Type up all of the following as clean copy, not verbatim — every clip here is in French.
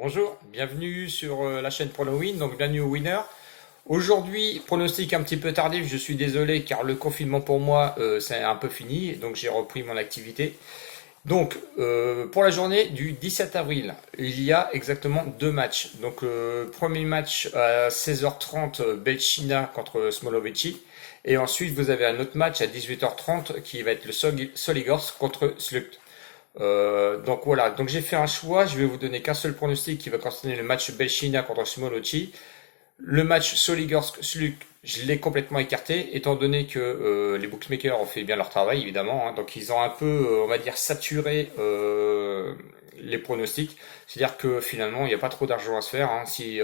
Bonjour, bienvenue sur la chaîne PronoWin, donc bienvenue au winner. Aujourd'hui, pronostic un petit peu tardif, je suis désolé car le confinement pour moi c'est un peu fini, donc j'ai repris mon activité. Donc pour la journée du 17 avril, il y a exactement deux matchs. Donc premier match à 16h30, Belchina contre Smolovici. Et ensuite vous avez un autre match à 18h30 qui va être le Soligorsk contre Slukt. Donc voilà, donc j'ai fait un choix, je vais vous donner qu'un seul pronostic qui va concerner le match Belchina contre Smolochi. Le match Soligorsk-Sluk, je l'ai complètement écarté, étant donné que les bookmakers ont fait bien leur travail, évidemment, hein. Donc ils ont un peu, on va dire, saturé les pronostics. C'est-à-dire que finalement, il n'y a pas trop d'argent à se faire, hein. Si,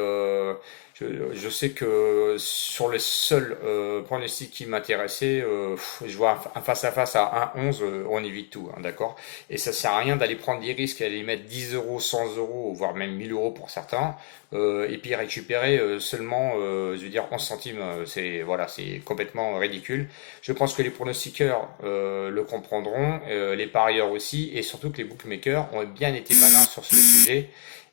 je sais que sur le seul pronostic qui m'intéressait, je vois un face-à-face à 1,11, on évite tout, hein, d'accord? Et ça sert à rien d'aller prendre des risques, aller mettre 10 euros, 100 euros, voire même 1000 euros pour certains, et puis récupérer seulement, je veux dire, 11 centimes, c'est voilà, c'est complètement ridicule. Je pense que les pronostiqueurs le comprendront, les parieurs aussi, et surtout que les bookmakers ont bien été malins sur ce sujet.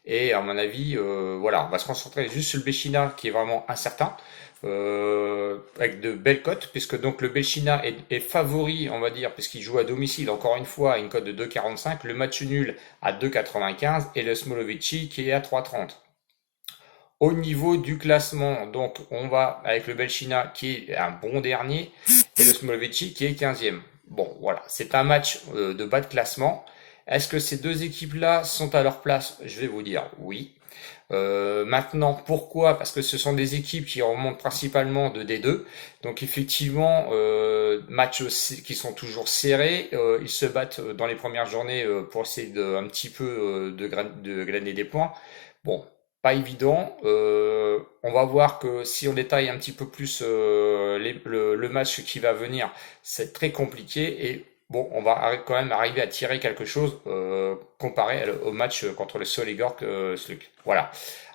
Et à mon avis, voilà, on va se concentrer juste sur le Béchina qui est vraiment incertain, avec de belles cotes, puisque donc le Belchina est favori, on va dire, puisqu'il joue à domicile, encore une fois, à une cote de 2,45, le match nul à 2,95 et le Smolovici qui est à 3,30. Au niveau du classement, donc on va avec le Belchina qui est un bon dernier et le Smolovici qui est 15e. Bon, voilà, c'est un match de bas de classement. Est-ce que ces deux équipes-là sont à leur place? Je vais vous dire oui. Maintenant, pourquoi? Parce que ce sont des équipes qui remontent principalement de D2. Donc effectivement, matchs qui sont toujours serrés. Ils se battent dans les premières journées pour essayer de, un petit peu de glaner des points. Bon, pas évident. On va voir que si on détaille un petit peu plus le match qui va venir, c'est très compliqué. Et bon, on va quand même arriver à tirer quelque chose comparé au match contre le Soligorsk Sluk. Voilà.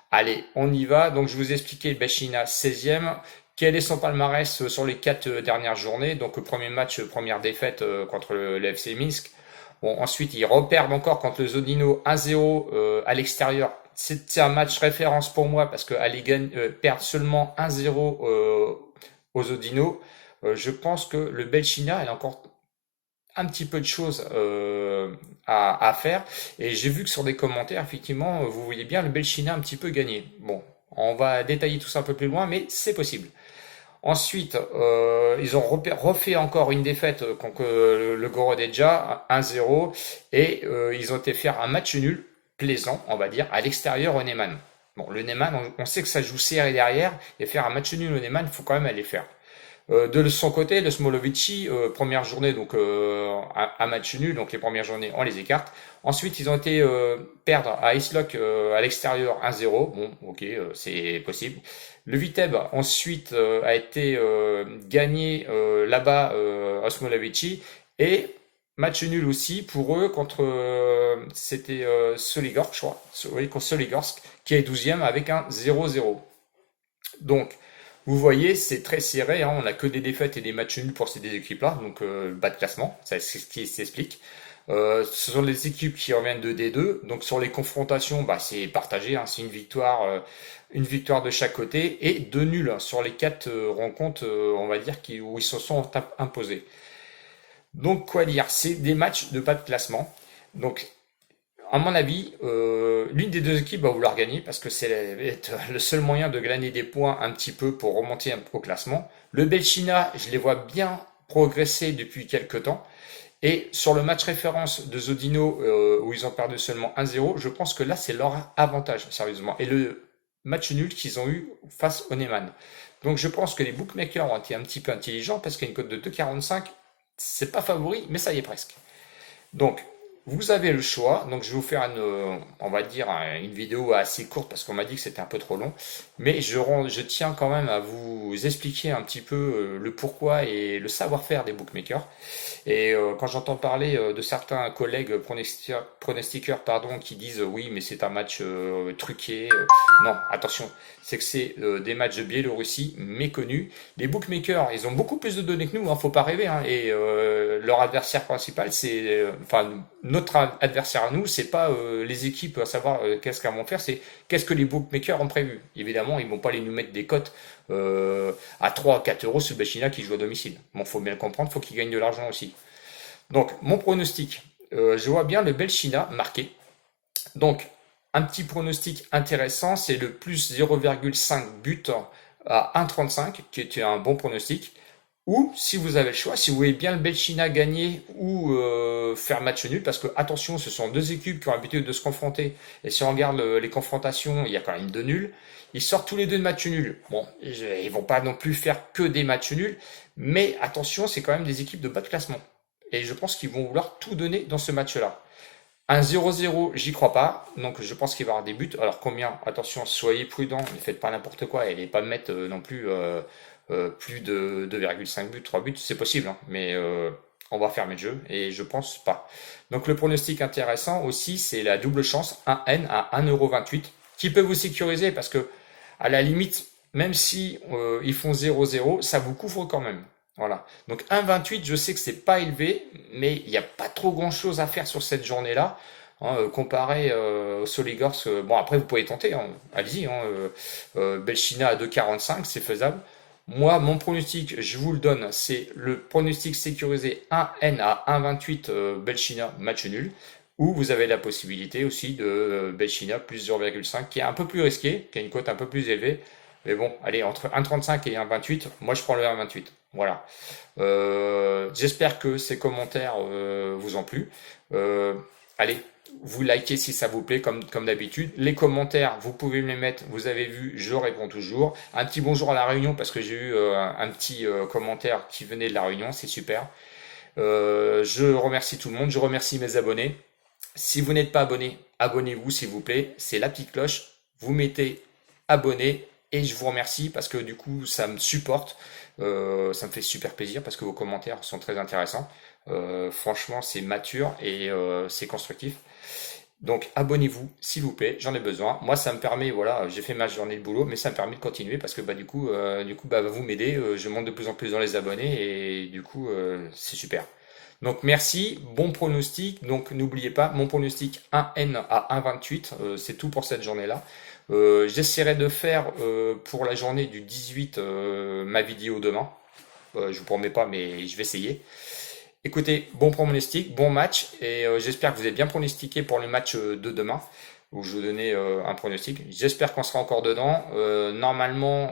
Allez, on y va. Donc, je vous ai expliqué Bechina 16e. Quel est son palmarès sur les 4 dernières journées? Donc, le premier match, première défaite contre le FC Minsk. Bon, ensuite, ils reperdent encore contre le Zodino 1-0 à l'extérieur. C'est un match référence pour moi parce qu'aller perdre seulement 1-0 aux Zodino, je pense que le Belchina a encore un petit peu de choses à faire. Et j'ai vu que sur des commentaires, effectivement, vous voyez bien le Belchina un petit peu gagner. Bon, on va détailler tout ça un peu plus loin, mais c'est possible. Ensuite, ils ont refait encore une défaite contre le Gorodeja 1-0 et ils ont été faire un match nul plaisant, on va dire, à l'extérieur au Neyman. Bon, le Neyman, on sait que ça joue serré derrière et faire un match nul au Neyman, il faut quand même aller faire. De son côté, le Smolovici, première journée, donc un match nul, donc les premières journées, on les écarte. Ensuite, ils ont été perdre à Islok à l'extérieur 1-0. Bon, ok, c'est possible. Le Viteb, ensuite, a été gagné là-bas à Smolovici. Et match nul aussi pour eux contre, c'était Soligorsk, je crois. Oui, contre Soligorsk, qui est 12e avec un 0-0. Donc, vous voyez, c'est très serré, hein. On n'a que des défaites et des matchs nuls pour ces deux équipes-là, donc bas de classement, c'est ce qui s'explique. Ce sont les équipes qui reviennent de D2, donc sur les confrontations, bah, c'est partagé, hein. C'est une victoire de chaque côté et deux nuls sur les 4 rencontres, on va dire, où ils se sont imposés. Donc quoi dire, c'est des matchs de bas de classement. Donc à mon avis, l'une des deux équipes va vouloir gagner parce que c'est le seul moyen de gagner des points un petit peu pour remonter au classement. Le Belchina, je les vois bien progresser depuis quelques temps. Et sur le match référence de Zodino, où ils ont perdu seulement 1-0, je pense que là, c'est leur avantage, sérieusement. Et le match nul qu'ils ont eu face au Neyman. Donc je pense que les bookmakers ont été un petit peu intelligents parce qu'à une cote de 2,45, c'est pas favori, mais ça y est presque. Donc, vous avez le choix. Donc, je vais vous faire on va dire, une vidéo assez courte parce qu'on m'a dit que c'était un peu trop long. Mais je tiens quand même à vous expliquer un petit peu le pourquoi et le savoir-faire des bookmakers. Et quand j'entends parler de certains collègues pronostiqueurs, pardon, qui disent oui, mais c'est un match truqué. Non, attention, c'est que c'est des matchs de Biélorussie méconnus. Les bookmakers, ils ont beaucoup plus de données que nous, hein, faut pas rêver. Hein, et leur adversaire principal, enfin, notre adversaire à nous, c'est pas les équipes à savoir qu'est-ce qu'elles vont faire, c'est qu'est-ce que les bookmakers ont prévu. Évidemment, ils vont pas aller nous mettre des cotes à 3 à 4 euros sur Bechina qui joue à domicile. Bon, faut bien le comprendre, faut qu'ils gagnent de l'argent aussi. Donc, mon pronostic, je vois bien le Belchina marqué. Donc, un petit pronostic intéressant, c'est le plus 0,5 but à 1,35, qui était un bon pronostic. Ou, si vous avez le choix, si vous voulez bien le Belchina gagner ou faire match nul, parce que attention, ce sont deux équipes qui ont l'habitude de se confronter. Et si on regarde les confrontations, il y a quand même deux nuls. Ils sortent tous les deux de matchs nuls. Bon, ils vont pas non plus faire que des matchs nuls, mais attention, c'est quand même des équipes de bas de classement. Et je pense qu'ils vont vouloir tout donner dans ce match-là. Un 0-0, j'y crois pas. Donc je pense qu'il va y avoir des buts. Alors combien? Attention, soyez prudents, ne faites pas n'importe quoi. Et n'allez pas mettre non plus plus de 2,5 buts, 3 buts. C'est possible, hein, mais on va fermer le jeu et je pense pas. Donc le pronostic intéressant aussi, c'est la double chance, 1N à 1,28 € qui peut vous sécuriser parce que à la limite, même si ils font 0-0, ça vous couvre quand même. Voilà. Donc 1,28, je sais que c'est pas élevé, mais il n'y a pas trop grand-chose à faire sur cette journée-là. Hein, comparé au Soligorsk, bon après vous pouvez tenter, hein, allez-y. Hein, Belchina à 2,45, c'est faisable. Moi, mon pronostic, je vous le donne, c'est le pronostic sécurisé 1N à 1,28 Belchina, match nul. Ou vous avez la possibilité aussi de Belchina plus 0,5, qui est un peu plus risqué, qui a une cote un peu plus élevée. Mais bon, allez, entre 1,35 et 1,28, moi je prends le 1,28. Voilà. J'espère que ces commentaires vous ont plu. Euh, allez, vous likez si ça vous plaît, comme d'habitude. Les commentaires, vous pouvez me les mettre. Vous avez vu, je réponds toujours. Un petit bonjour à la Réunion parce que j'ai eu un petit commentaire qui venait de la Réunion. C'est super. Je remercie tout le monde. Je remercie mes abonnés. Si vous n'êtes pas abonné, abonnez-vous s'il vous plaît. C'est la petite cloche. Vous mettez abonné et je vous remercie parce que du coup ça me supporte. Ça me fait super plaisir parce que vos commentaires sont très intéressants. Franchement, c'est mature et c'est constructif. Donc abonnez-vous s'il vous plaît, j'en ai besoin. Moi ça me permet, voilà, j'ai fait ma journée de boulot, mais ça me permet de continuer parce que bah du coup bah, vous m'aidez, je monte de plus en plus dans les abonnés et du coup c'est super. Donc merci, bon pronostic. Donc n'oubliez pas, mon pronostic 1N à 1,28, c'est tout pour cette journée-là. J'essaierai de faire pour la journée du 18 ma vidéo demain. Je vous promets pas, mais je vais essayer. Écoutez, bon pronostic, bon match, et j'espère que vous êtes bien pronostiqué pour le match de demain, où je vous donnais un pronostic. J'espère qu'on sera encore dedans. Normalement,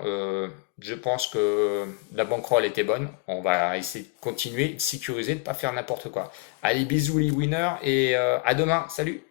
je pense que la bankroll était bonne. On va essayer de continuer, de sécuriser, de ne pas faire n'importe quoi. Allez, bisous les winners, et à demain. Salut!